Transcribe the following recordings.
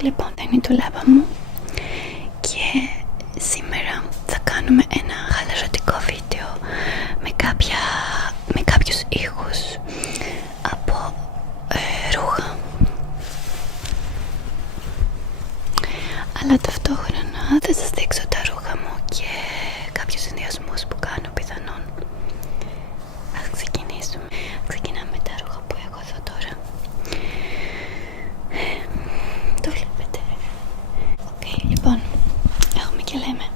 Λοιπόν, δεν είναι η ντουλάπα μου και σήμερα θα κάνουμε ένα χαλαρωτικό βίντεο με κάποιους ήχους από ρούχα, αλλά ταυτόχρονα θα σας δείξω τα ρούχα μου και κάποιους συνδυασμούς που κάνω πιθανόν. Ας ξεκινήσουμε. Ξεκινάμε με τα ρούχα που έχω εδώ τώρα. Το βλέπετε. Λοιπόν, έχουμε και λέμε.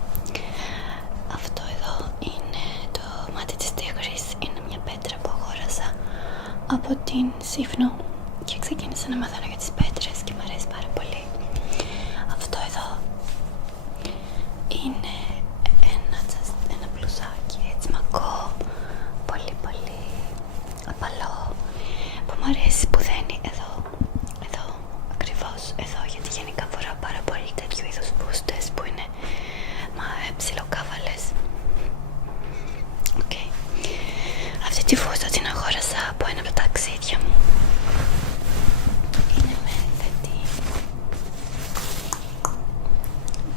Αυτό εδώ είναι το μάτι της τίγρης. Είναι μια πέτρα που αγόρασα από την Σύφνο και ξεκίνησα να μαθαίνω για τις πέτρες και μου αρέσει πάρα πολύ. Αυτό εδώ είναι ένα μπλουζάκι έτσι μακό, πολύ απαλό, που μου αρέσει, που δένει εδώ ακριβώς εδώ, γιατί γενικά φοράω πάρα πολύ τέτοιου είδους φούστες που είναι ψιλοκάβαλες. Αυτή τη φούστα την αγόρασα από ένα από τα ταξίδια μου. Είναι μελετή.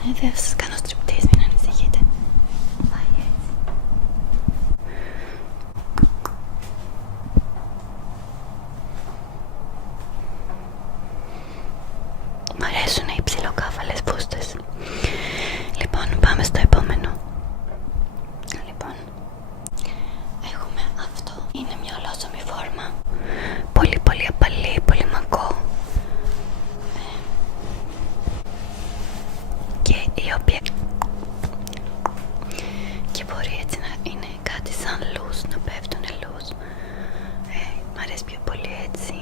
Ναι, δεν θα σας κάνω στριπτής, μην ανησυχείτε. Πάει έτσι. Μ' αρέσουν οι ψιλοκάβαλες φούστες. Λοιπόν, πάμε στο επόμενο. Λοιπόν, έχουμε αυτό. Είναι μια ολόσωμη φόρμα. Πολύ απαλή, πολύ μακό. Και η οποία και μπορεί έτσι να είναι κάτι σαν λους, να πέφτουνε λους. Μ' αρέσει πιο πολύ έτσι.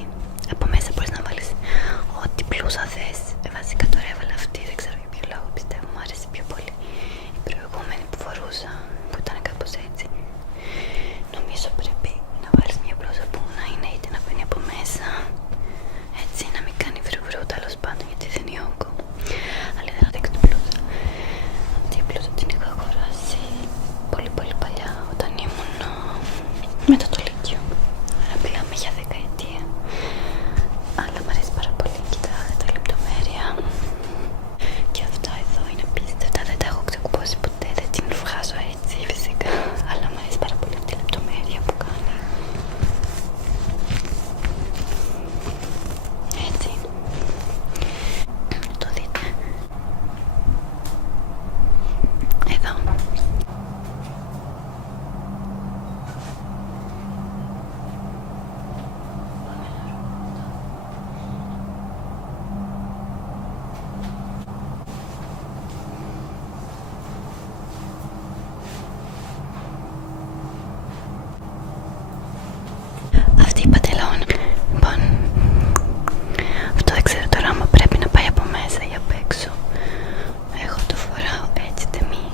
Από μέσα μπορείς να βάλεις ό,τι μπλούζα θες. Βασικά τώρα έβαλα αυτή, δεν ξέρω για ποιο λόγο, πιστεύω μου άρεσε πιο πολύ η προηγούμενη που φορούσα, που ήταν κάπως έτσι. Νομίζω πρέπει να βάλεις μια μπλούζα που να είναι είτε να μπαίνει από μέσα, έτσι, να μην κάνει βρου τέλος πάντων, γιατί δεν είναι όγκο. Αλλά ήθελα να δείξω την μπλούζα. Αυτή η μπλούζα την είχα αγοράσει πολύ παλιά, όταν ήμουν μετά το Λύκειο. Άρα μιλάμε για δεκαετία. Αλλά μου αρέσει πάρα πολύ, κοιτάξτε τα λεπτομέρεια. Και αυτά εδώ είναι απίστευτα, δεν τα έχω ξεκουμπώσει ποτέ, δεν την βγάζω έτσι φυσικά. Αλλά μου αρέσει πάρα πολύ τη λεπτομέρεια που κάνει. Έτσι. Το δείτε. Εδώ. Αυτή η παντελόν. Λοιπόν, αυτό δεν ξέρω τώρα άμα πρέπει να πάει από μέσα ή απ' έξω. Εγώ το φοράω έτσι τεμή.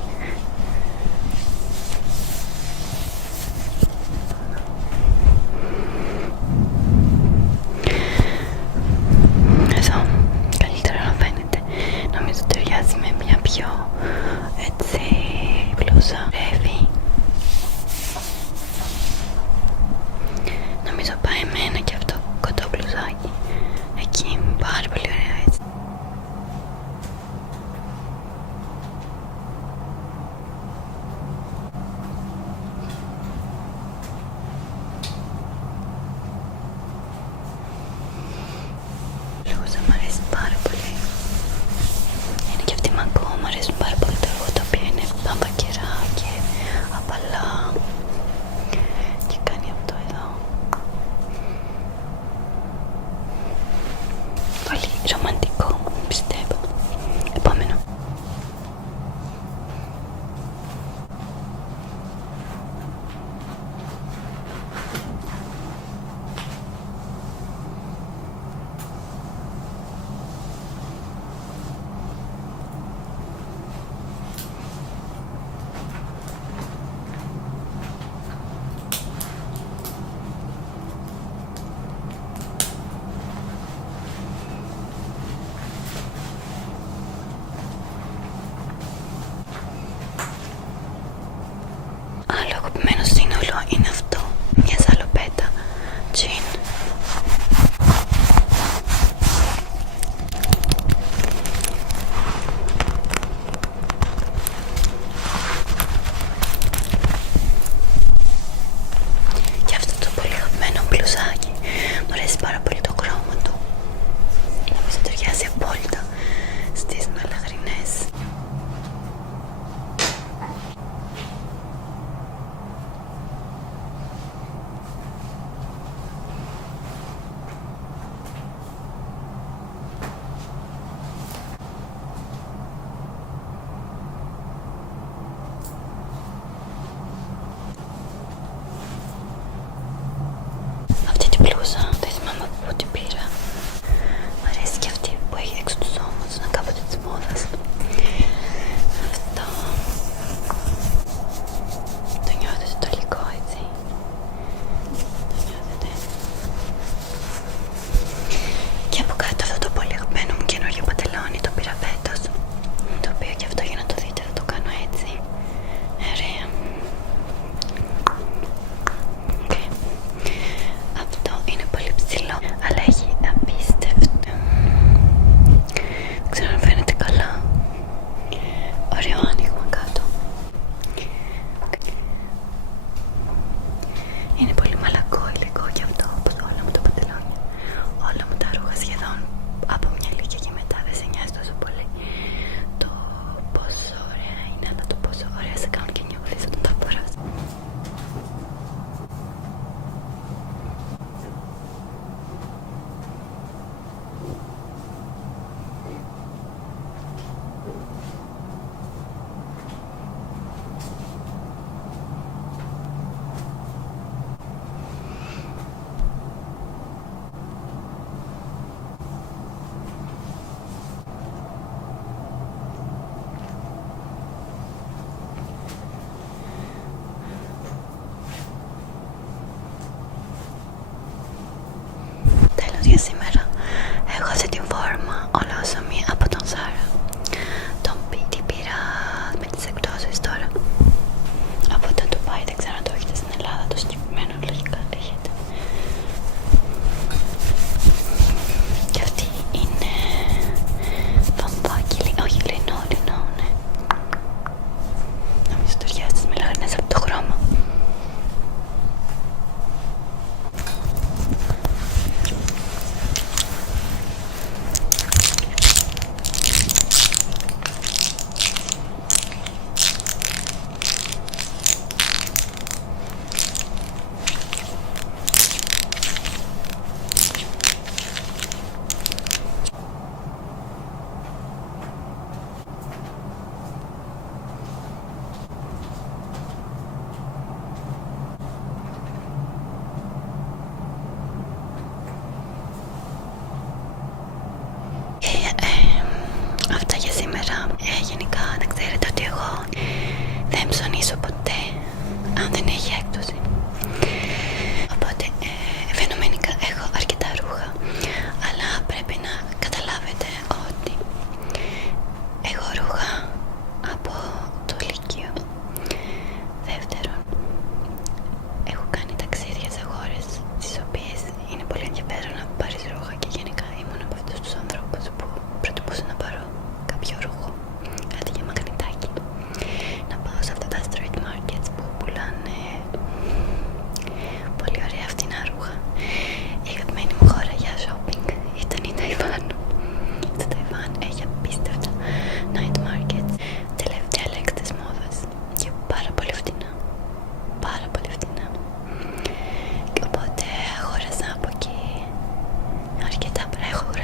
Εδώ, καλύτερα να φαίνεται. Νομίζω ταιριάζει με μια πιο έτσι μπλούζα ρεύη. Νομίζω πάει εμένα και αυτό κοντό μπλουζάκι. Εκεί, πάρα πολύ ωραία έτσι. Μπλούζα μου αρέσει πάρα πολύ. Είναι και αυτή μακό, μου αρέσουν πάρα πολύ τα ρούχα τα οποία είναι μπαμπακερά και απαλά. Και κάνει αυτό εδώ. Πολύ ρομαντικό, πιστεύω. Επόμενο.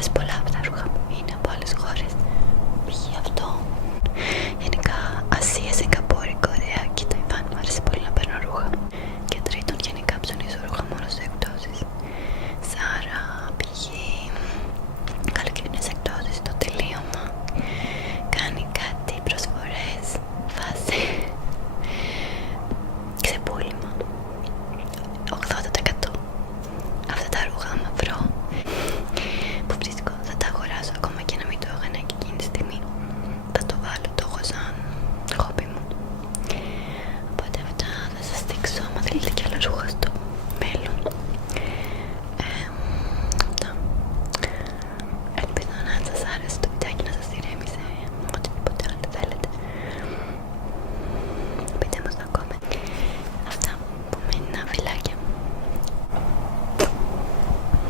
πολλά.